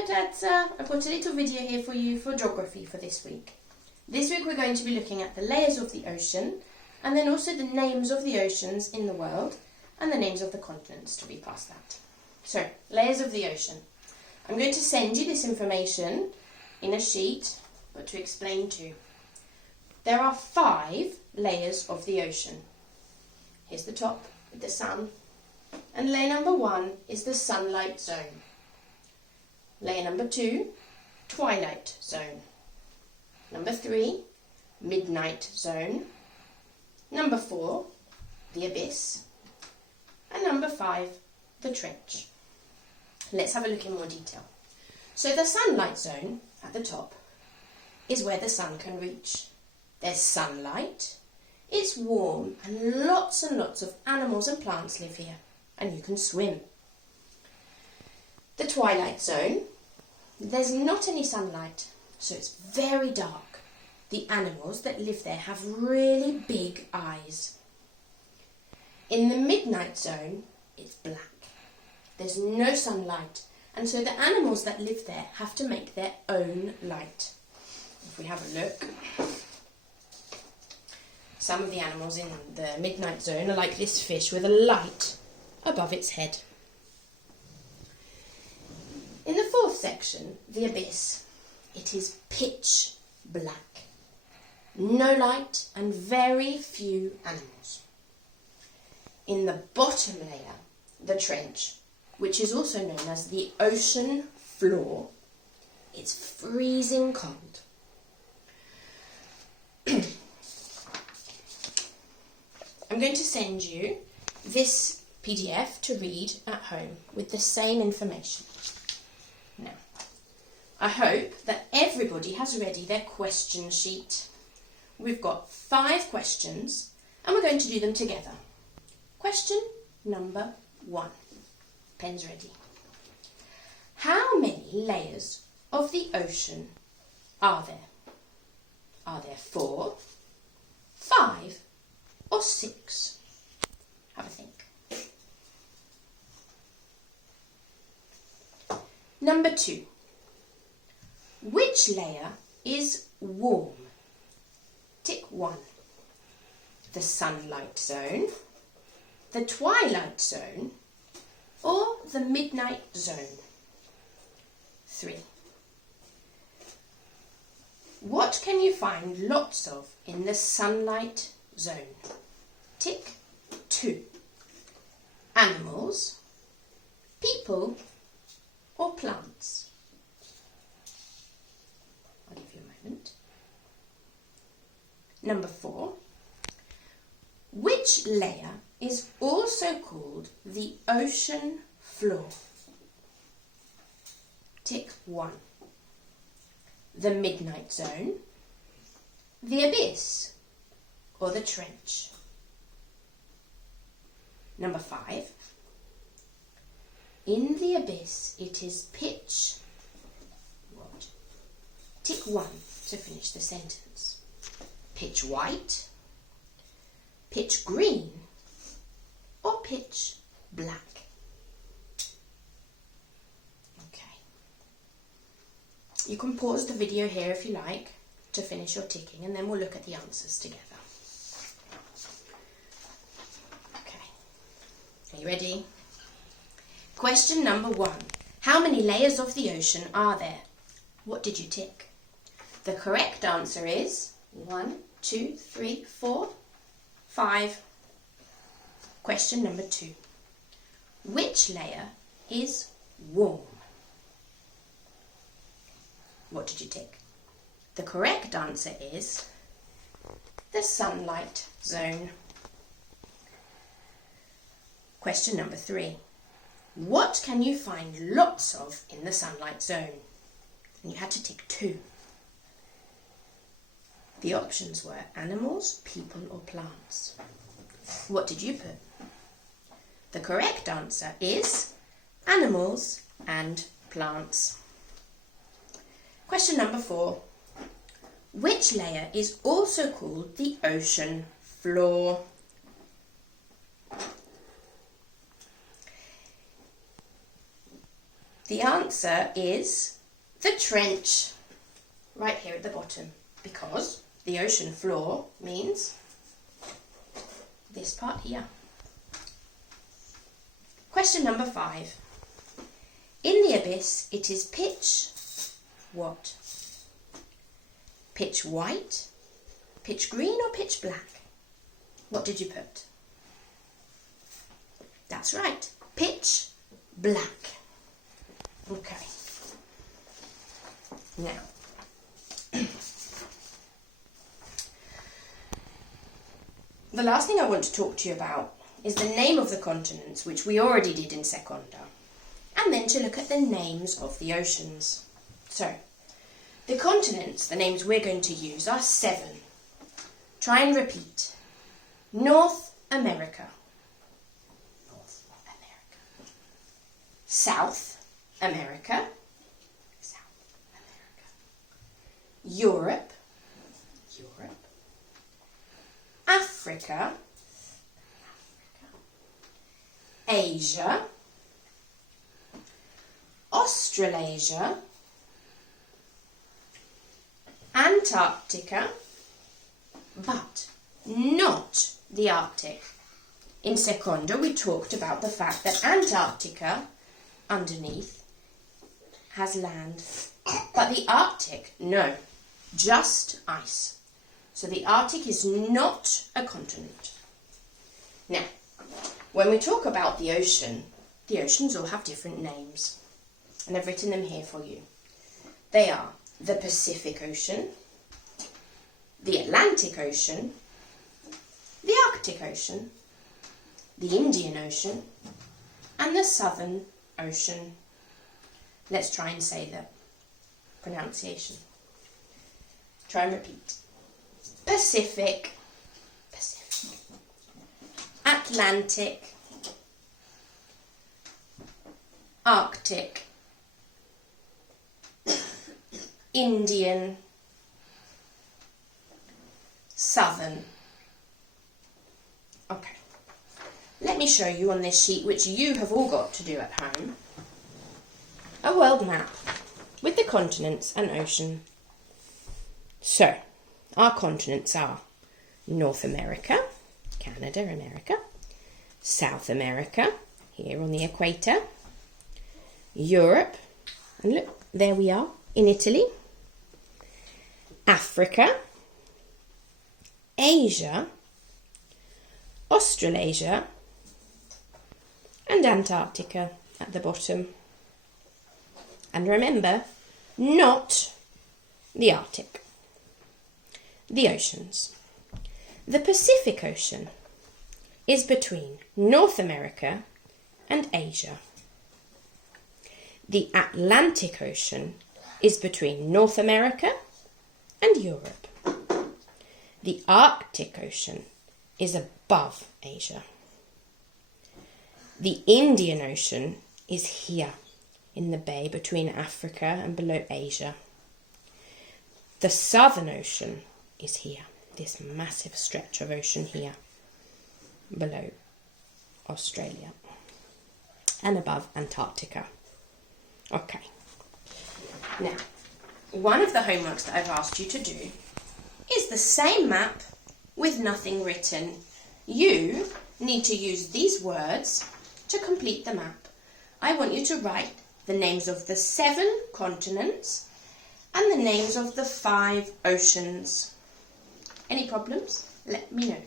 Hello terza! I've got a little video here for you for geography for this week. This week we're going to be looking at the layers of the ocean and then also the names of the oceans in the world and the names of the continents to be past that. So, layers of the ocean. I'm going to send you this information in a sheet, but to explain to. There are 5 layers of the ocean. Here's the top with the sun. And layer number 1 is the sunlight zone. Layer number 2, twilight zone. Number 3, midnight zone. Number 4, the abyss. And number 5, the trench. Let's have a look in more detail. So the sunlight zone at the top is where the sun can reach. There's sunlight, it's warm, and lots of animals and plants live here, and you can swim. The twilight zone, there's not any sunlight, so it's very dark. The animals that live there have really big eyes. In the midnight zone, it's black. There's no sunlight, and so the animals that live there have to make their own light. If we have a look, some of the animals in the midnight zone are like this fish with a light above its head. In the 4th section, the abyss, it is pitch black. No light and very few animals. In the bottom layer, the trench, which is also known as the ocean floor, it's freezing cold. I'm going to send you this PDF to read at home with the same information. Now, I hope that everybody has ready their question sheet. We've got 5 questions and we're going to do them together. Question number 1. Pens ready. How many layers of the ocean are there? Are there 4, 5 or 6? Have a think. Number 2. Which layer is warm? Tick 1. The sunlight zone, the twilight zone, or the midnight zone? 3. What can you find lots of in the sunlight zone? Tick 2. Animals, people, or plants? I'll give you a moment. Number 4. Which layer is also called the ocean floor? Tick 1. The midnight zone, the abyss, or the trench? Number 5. In the abyss, it is pitch what? Tick 1 to finish the sentence. Pitch white, pitch green, or pitch black? Okay. You can pause the video here if you like to finish your ticking, and then we'll look at the answers together. Okay. Are you ready? Question number 1. How many layers of the ocean are there? What did you tick? The correct answer is 1, 2, 3, 4, 5. Question number 2. Which layer is warm? What did you tick? The correct answer is the sunlight zone. Question number 3. What can you find lots of in the sunlight zone? And you had to tick 2. The options were animals, people, or plants. What did you put? The correct answer is animals and plants. Question number 4. Which layer is also called the ocean floor? The answer is the trench, right here at the bottom, because the ocean floor means this part here. Question number 5. In the abyss, it is pitch what? Pitch white, pitch green or pitch black? What did you put? That's right, pitch black. Okay. Now, the last thing I want to talk to you about is the name of the continents, which we already did in Seconda, and then to look at the names of the oceans. So, the continents, the names we're going to use are 7. Try and repeat. North America. North America. South America. South America. Europe. Europe. Africa. Asia. Australasia. Antarctica, but not the Arctic. In Seconda, we talked about the fact that Antarctica, underneath, has land. But the Arctic, no, just ice. So the Arctic is not a continent. Now, when we talk about the ocean, the oceans all have different names. And I've written them here for you. They are the Pacific Ocean, the Atlantic Ocean, the Arctic Ocean, the Indian Ocean, and the Southern Ocean. Let's try and say the pronunciation. Try and repeat. Pacific, Pacific, Atlantic, Arctic, Indian, Southern. Okay, let me show you on this sheet, which you have all got to do at home, a world map with the continents and ocean. So, our continents are North America, Canada, America, South America, here on the equator, Europe, and look, there we are, in Italy, Africa, Asia, Australasia, and Antarctica at the bottom. And remember, not the Arctic. The oceans. The Pacific Ocean is between North America and Asia. The Atlantic Ocean is between North America and Europe. The Arctic Ocean is above Asia. The Indian Ocean is here in the bay between Africa and below Asia. The Southern Ocean is here, this massive stretch of ocean here below Australia and above Antarctica. Okay. Now, one of the homeworks that I've asked you to do is the same map with nothing written. You need to use these words to complete the map. I want you to write the names of the 7 continents and the names of the 5 oceans. Any problems? Let me know.